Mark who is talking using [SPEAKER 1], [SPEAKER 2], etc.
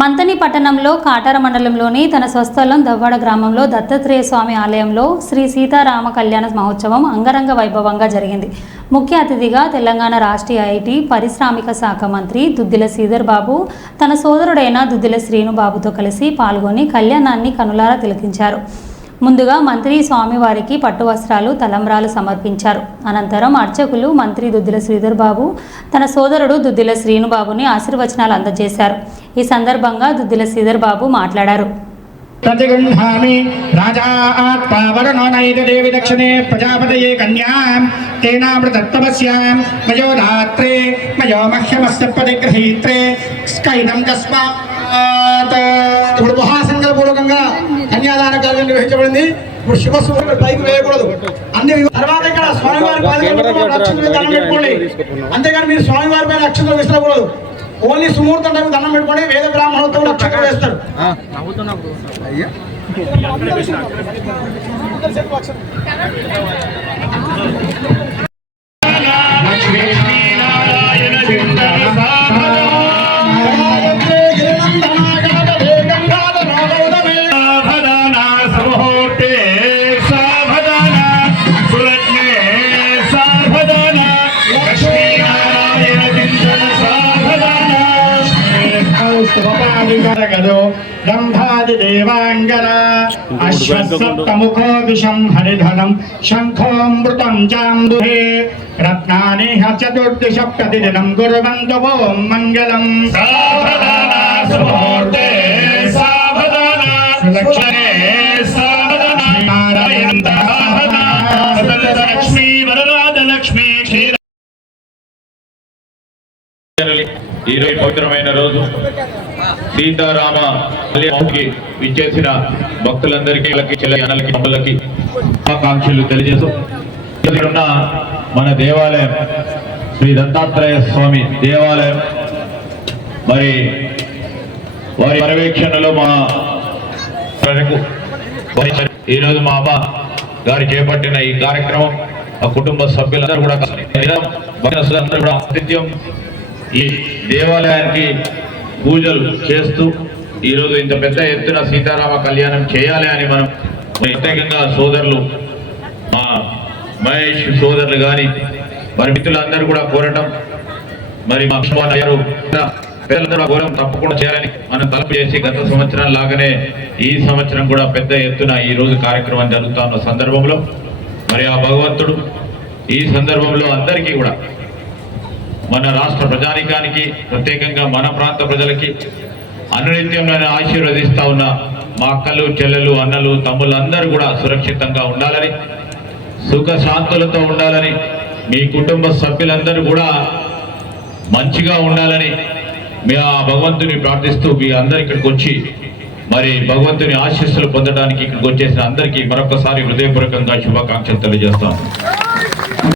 [SPEAKER 1] మంతని పట్టణంలో కాటార మండలంలోని తన స్వస్థలం దవ్వాడ గ్రామంలో దత్తాత్రేయ స్వామి ఆలయంలో శ్రీ సీతారామ కళ్యాణ మహోత్సవం అంగరంగ వైభవంగా జరిగింది. ముఖ్య అతిథిగా తెలంగాణ రాష్ట్రీయ ఐటీ పారిశ్రామిక శాఖ మంత్రి దుద్దిల శ్రీధర్ బాబు తన సోదరుడైన దుద్దిల శ్రీను బాబుతో కలిసి పాల్గొని కళ్యాణాన్ని కనులారా తిలకించారు. ముందుగా మంత్రి స్వామివారికి పట్టు వస్త్రాలు తలంబ్రాలు సమర్పించారు. అనంతరం అర్చకులు మంత్రి దుద్దిల శ్రీధర్ బాబు తన సోదరుడు దుద్దిల శ్రీనుబాబుని ఆశీర్వచనాలు అందజేశారు. ఈ సందర్భంగా దుద్దిల శ్రీధర్ బాబు మాట్లాడారు.
[SPEAKER 2] ప్రతిగృహామి రాజా దేవి దక్షిణే ప్రజాపతయే కన్యాం తేనామృతత్వస్యాం మయో రాత్రే మయో పరిగ్రహీత్రే స్కైనం కస్మాత్ ఇప్పుడు మహాసంకల్పూర్వకంగా కన్యాదాన కార్యం నిర్వహించబడింది. ఇప్పుడు శుభ శుభ్ర పైకి వేయకూడదు. అన్ని తర్వాత ఇక్కడ స్వామివారి దండం పెట్టుకోండి. అంతేగాని మీరు స్వామివారి పైన అక్షంతలు విసరకూడదు. ఓన్లీ సుమూర్తం టైం దండం పెట్టుకోండి. వేద బ్రాహ్మణులతో కూడా అక్షంతలు వేస్తారు.
[SPEAKER 3] సావధాన
[SPEAKER 2] గదో గంధాది దేవాంగన అశ్వసప్తముఖో విషం హరిధనం శంఖోమృతం చాంబుహే రత్నాని చతుర్దిశ ప్రతిదినం కుర్వంతు ఓం మంగళం
[SPEAKER 3] నారాయణ లక్ష్మీ వరరాజ లక్ష్మీ క్షీర
[SPEAKER 4] ఈరోజు పవిత్రమైన రోజు. సీతారామ కళ్యాణానికి విచ్చేసిన భక్తులందరికీ వాళ్ళకి చెల్లె అన్నలకి ఆకాంక్షలు తెలియజేస్తూ ఉన్న మన దేవాలయం శ్రీ దత్తాత్రేయ స్వామి దేవాలయం. మరి వారి పర్యవేక్షణలో మా ప్రజలకు వారి- ఈరోజు మా అమ్మ గారు చేపట్టిన ఈ కార్యక్రమం ఆ కుటుంబ సభ్యులందరూ కూడా కూడా ఆతిథ్యం ఈ దేవాలయానికి పూజలు చేస్తూ ఈరోజు ఇంత పెద్ద ఎత్తున సీతారామ కళ్యాణం చేయాలి అని మనం ప్రత్యేకంగా సోదరులు మా మహేష్ సోదరులు కానీ మరి మిత్రులందరూ కూడా కోరటం మరి మా విష్ణువాన్ గారు పిల్లలందరూ ఘోరం తప్పకుండా చేయాలని మనం తలుపు చేసి గత సంవత్సరం లాగానే ఈ సంవత్సరం కూడా పెద్ద ఎత్తున ఈ రోజు కార్యక్రమం జరుగుతున్న సందర్భంలో మరి ఆ భగవంతుడు ఈ సందర్భంలో అందరికీ కూడా మన రాష్ట్ర ప్రజానికానికి ప్రత్యేకంగా మన ప్రాంత ప్రజలకి అనునిత్యం నేను ఆశీర్వదిస్తా ఉన్న మా అక్కలు చెల్లెలు అన్నలు తమ్ములందరూ కూడా సురక్షితంగా ఉండాలని సుఖ శాంతులతో ఉండాలని మీ కుటుంబ సభ్యులందరూ కూడా మంచిగా ఉండాలని మీ ఆ భగవంతుని ప్రార్థిస్తూ మీ అందరు ఇక్కడికి వచ్చి మరి భగవంతుని ఆశీస్సులు పొందడానికి ఇక్కడికి వచ్చేసిన అందరికీ మరొకసారి హృదయపూర్వకంగా శుభాకాంక్షలు తెలియజేస్తాను